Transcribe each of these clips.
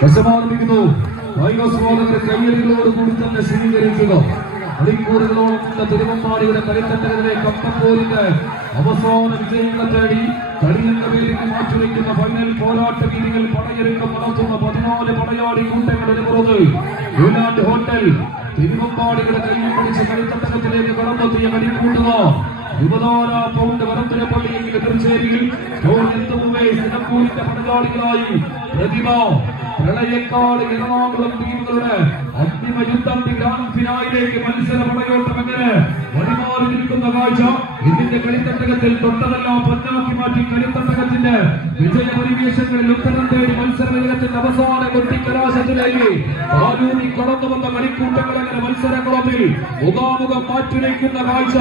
ദശമാരംഭിക്കുന്നു വൈകസ്വാദകരെ കയ്യടികളോട് കൂടി തന്നെ സ്ഥിരീകരിക്കുക. മണിക്കൂറുകളോളമുള്ള തിരുവമ്പാടിയുടെ കരുത്തന്നെതിരെ കപ്പപ്പോരിന്റെ അവസാന വിജയങ്ങളെ തേടി കളിയെന്ന പേരിൽ മാറ്റിവെക്കുന്ന ഫൈനൽ പോരാട്ട രീതികൾ പടയൊരുക്കം നടത്തുന്ന പതിനാല് പടയാടി കൂട്ടങ്ങളുടെ പുറത്ത് ഹോട്ടൽ തിരുവമ്പാടിയുടെ കയ്യിൽ പിടിച്ച് കളിത്തട്ടകത്തിലേക്ക് കടന്നെത്തിയ കളിക്കൂട്ടുക യുവതാര എങ്ങനെ ഇതിന്റെ കളിത്തട്ടകത്തിൽ തൊട്ടതെല്ലാം പൊന്നാക്കി മാറ്റി കളിത്തട്ടകത്തിന്റെ വിജയ കൊട്ടിക്കലാശത്തിലേക്ക് ആരൂരി കടന്നു വന്ന കളിക്കൂട്ടങ്ങൾ അങ്ങനെ മത്സരക്കുളത്തിൽ മുഖാമുഖം കാഴ്ച?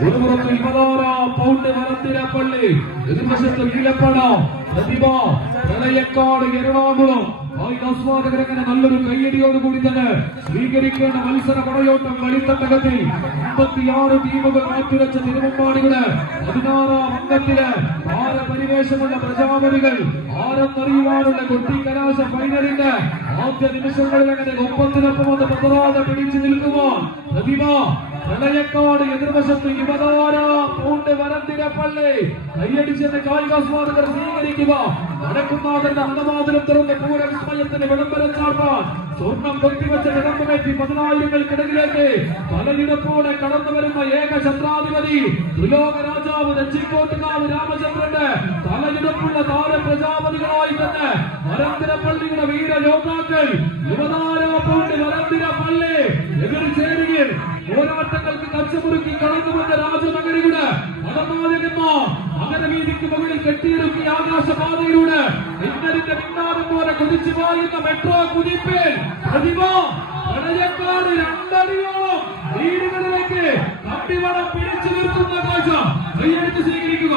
ഒരു പുറത്ത് ഇരുപതാറ പൗണ്ട് വരത്തിരപ്പള്ളി എതിർവശത്ത് വീലപ്പട പ്രതിഭ പ്രളയക്കാട് എറണാകുളം. ആസ്വാദകരങ്ങനെ നല്ലൊരു കയ്യടിയോടുകൂടി തന്നെ സ്വീകരിക്കേണ്ട മത്സര പടയോട്ടം കളിത്തട്ടകത്തിൽ അമ്പത്തിയാറ് ടീമുകൾ മാറ്റുരച്ച തിരുവമ്പാടികൾ പതിനാറാം അംഗത്തിൽ താരപരിവേശമുള്ള പ്രജാപതികൾ ആരെന്നറിയുവാനുള്ള കൊട്ടിക്കലാശ ഫൈനലിന്റെ ആദ്യ നിമിഷങ്ങളിൽ അങ്ങനെ ഒപ്പത്തിനൊപ്പം ഒന്ന് പതറാതെ പിടിച്ചു നിൽക്കുമോ? പ്രതിഭ പ്രളയക്കാട് എതിർവശത്ത് യുവതാര പൂണ്ട് വരന്തിരപ്പള്ളി കൈയടിച്ചെന്ന് കായികാസ്വാദകർ സ്വീകരിക്കുക. വടക്കുന്നാഥന്റെ അന്നമാതിരം തുറന്ന് പൂരവിസ്മയത്തിന് വിളംബരം ചാർത്താൻ സ്വർണം കൊത്തിവെച്ച വിളമ്പുകയറ്റി പതിനായിരങ്ങൾക്കിടയിലേക്ക് പലയിടത്തോടെ കടന്നു വരുന്ന ഏക ചന്ദ്രാധിപതി ത്രിലോക രാജാവ് രഞ്ജിക്കോട്ടുകാവ് രാമചന്ദ്രന്റെ തലയിടപ്പുള്ള താര പ്രജാപതികളായി തന്നെ വരന്തിരപ്പള്ളിയുടെ വീര യോദ്ധാക്കൾ യുവതാര പൂണ്ട് വരന്തിരപ്പള്ളി എതിർ ചേരുകയിൽ പോരാട്ടങ്ങൾക്ക് കച്ചമുറുക്കി കടന്നു വന്ന രാജനഗരിയുടെ മതനായകന്മാർ നഗരവീതിക്ക് മുകളിൽ കെട്ടിയിറക്കി ആകാശപാതയിലൂടെ മിന്നലിന്റെ മിന്നാരം പോലെ കുതിച്ചു പായുന്ന മെട്രോ കുതിപ്പിൽ പ്രതിഭ പഴയക്കാട് രണ്ടടിയോളം വീടുകളിലേക്ക് കമ്പിവടം പിടിച്ചു നിർത്തുന്ന കാഴ്ച കൈയെടുത്ത് സ്വീകരിക്കുക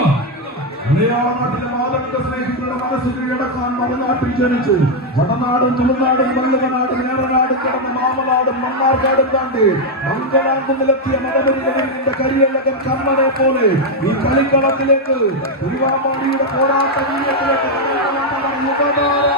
മലയാള നാട്ടിലെ മാതൃക സ്നേഹികളുടെ മനസ്സ് കീഴടക്കാൻ മലനാട്ടിൽ ജനിച്ചു. വടനാടും തുളുനാടും വള്ളുവനാടും ഏറനാടും കടന്ന് മാമനാടും മണ്ണാർക്കാടും താണ്ടി മംഗളാങ്കുന്നിലെത്തിയ മതപരികളിന്റെ കരിയല്ലകൻ കമ്മനെ പോലെ ഈ കളിക്കളത്തിലേക്ക് തിരുവാമ്പാടിയുടെ പോരാട്ട വന്നവർ യുവതാര